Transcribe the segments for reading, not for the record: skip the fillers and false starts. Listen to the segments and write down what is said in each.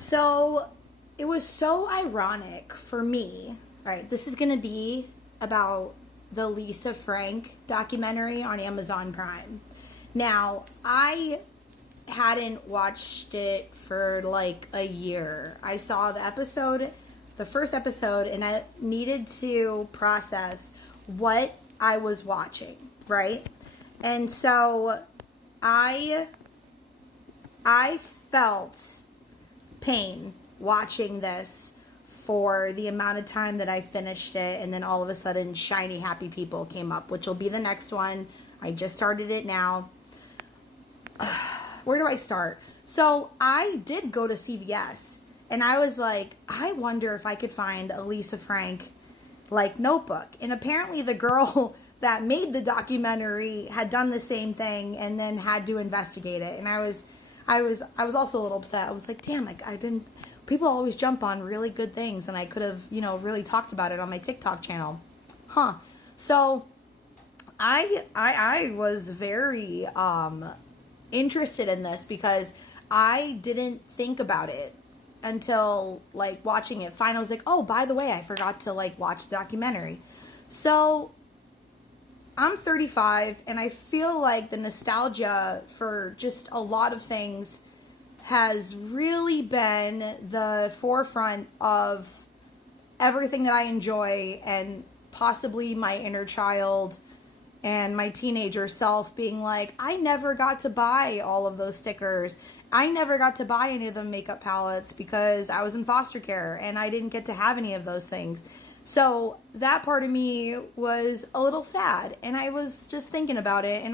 So it was so ironic for me. All right, this is going to be about the Lisa Frank documentary on Amazon Prime. Now, I hadn't watched it for like a year. I saw the first episode, and I needed to process what I was watching, right? And so I I felt pain watching this for the amount of time that I finished it, and then all of a sudden Shiny Happy People came up, which will be the next one. I just started it now. Where do I start? So I did go to CVS, and I was like, I wonder if I could find a Lisa Frank like notebook. And apparently the girl that made the documentary had done the same thing and then had to investigate it. And I was also a little upset. I was like, damn, I've been, people always jump on really good things, and I could have, really talked about it on my TikTok channel. Huh. So I was very interested in this because I didn't think about it until like watching it. Fine, I was like, oh, by the way, I forgot to like watch the documentary. So I'm 35, and I feel like the nostalgia for just a lot of things has really been the forefront of everything that I enjoy, and possibly my inner child and my teenager self being like, I never got to buy all of those stickers. I never got to buy any of the makeup palettes because I was in foster care and I didn't get to have any of those things. So that part of me was a little sad, and I was just thinking about it, and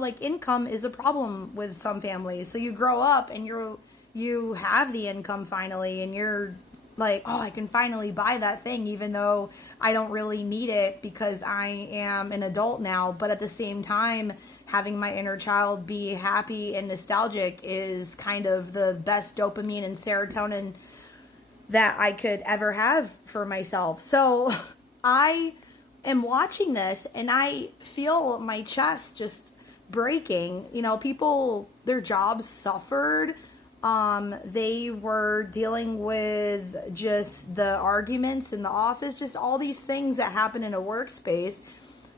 like income is a problem with some families. So you grow up and you have the income finally, and you're like, oh, I can finally buy that thing, even though I don't really need it because I am an adult now. But at the same time, having my inner child be happy and nostalgic is kind of the best dopamine and serotonin that I could ever have for myself. So I am watching this, and I feel my chest just breaking. People, their jobs suffered. They were dealing with just the arguments in the office, just all these things that happen in a workspace.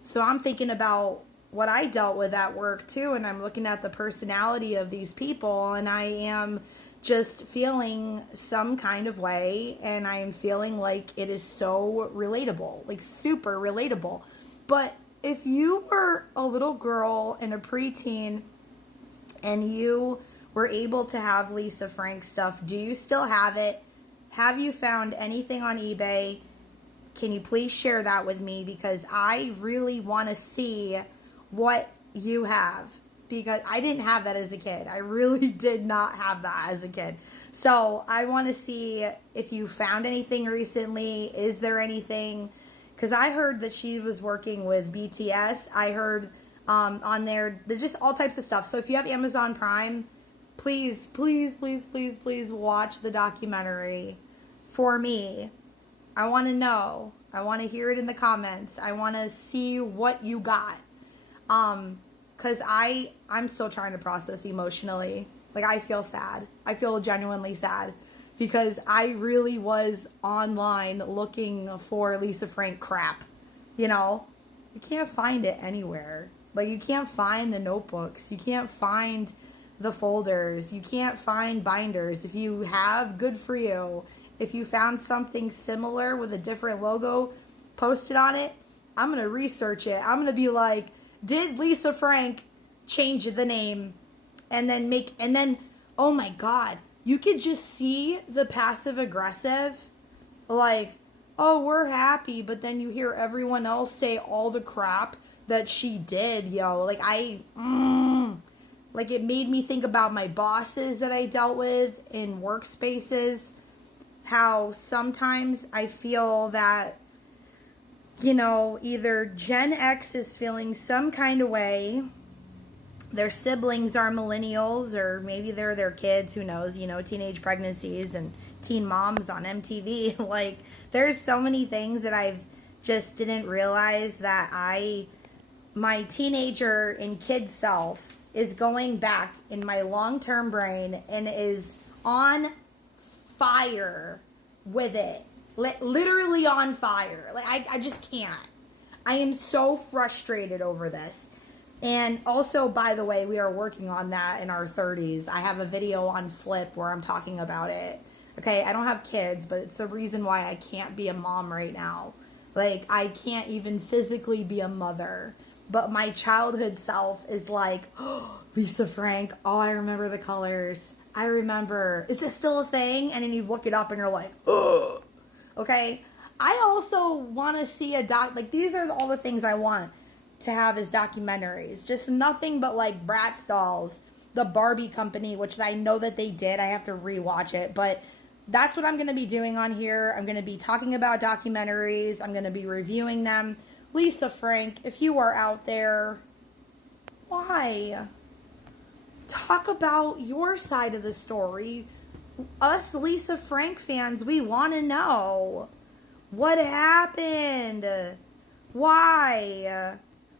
So I'm thinking about what I dealt with at work too, and I'm looking at the personality of these people, and I am just feeling some kind of way, and I am feeling like it is so relatable, like super relatable. But if you were a little girl and a preteen and you were able to have Lisa Frank stuff, do you still have it? Have you found anything on eBay? Can you please share that with me? Because I really want to see what you have, because I didn't have that as a kid. I really did not have that as a kid. So I want to see if you found anything recently. Is there anything? Because I heard that she was working with BTS. I heard on there, there's just all types of stuff. So if you have Amazon Prime, please, please, please, please, please watch the documentary for me. I want to know. I want to hear it in the comments. I want to see what you got. Because I'm still trying to process emotionally. Like, I feel sad. I feel genuinely sad because I really was online looking for Lisa Frank crap. You can't find it anywhere. Like, you can't find the notebooks. You can't find the folders. You can't find binders. If you have, good for you. If you found something similar with a different logo posted on it, I'm going to research it. I'm going to be like, did Lisa Frank change the name? And then, oh my God, you could just see the passive aggressive, like, oh, we're happy. But then you hear everyone else say all the crap that she did, yo. Like, like, it made me think about my bosses that I dealt with in workspaces. How sometimes I feel that, either Gen X is feeling some kind of way, their siblings are millennials, or maybe they're their kids, who knows, teenage pregnancies and teen moms on MTV. Like, there's so many things that I've just didn't realize that my teenager and kid self is going back in my long-term brain and is on fire with it. Literally on fire. Like, I just can't. I am so frustrated over this. And also, by the way, we are working on that in our 30s. I have a video on Flip where I'm talking about it. Okay, I don't have kids, but it's the reason why I can't be a mom right now. Like, I can't even physically be a mother. But my childhood self is like, oh, Lisa Frank, oh, I remember the colors. I remember. Is this still a thing? And then you look it up and you're like, oh. Okay? I also want to see like, these are all the things I want to have as documentaries. Just nothing but like Bratz dolls, the Barbie company, which I know that they did. I have to rewatch it, but that's what I'm going to be doing on here. I'm going to be talking about documentaries. I'm going to be reviewing them. Lisa Frank, if you are out there, why? Talk about your side of the story. Us Lisa Frank fans, we want to know. What happened? Why?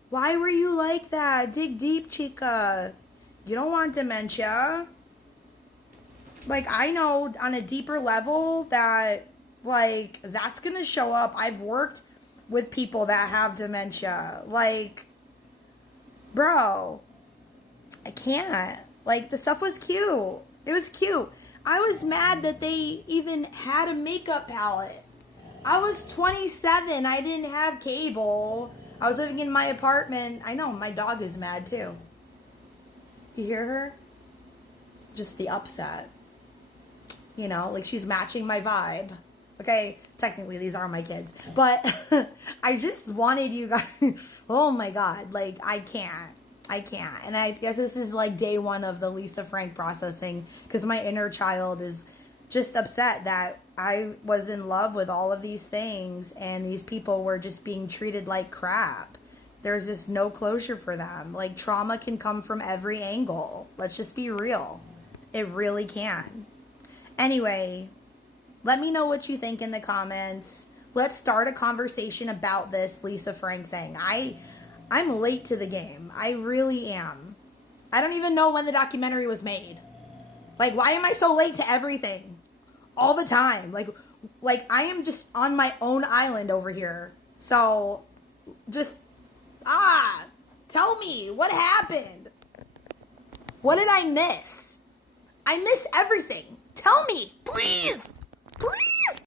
Why were you like that? Dig deep, chica. You don't want dementia. Like, I know on a deeper level that, like, that's going to show up. I've worked with people that have dementia. Like, bro, I can't. Like, the stuff was cute. It was cute. I was mad that they even had a makeup palette. I was 27. I didn't have cable. I was living in my apartment. I know, my dog is mad too. You hear her? Just the upset. You know, like she's matching my vibe. Okay, technically these are my kids. But I just wanted you guys, oh my God, like I can't. And I guess this is like day one of the Lisa Frank processing because my inner child is just upset that I was in love with all of these things and these people were just being treated like crap. There's just no closure for them. Like, trauma can come from every angle. Let's just be real. It really can. Anyway, let me know what you think in the comments. Let's start a conversation about this Lisa Frank thing. I'm late to the game. I really am. I don't even know when the documentary was made. Like, why am I so late to everything? All the time. Like I am just on my own island over here. So, just, tell me, what happened? What did I miss? I miss everything. Tell me, please. Please.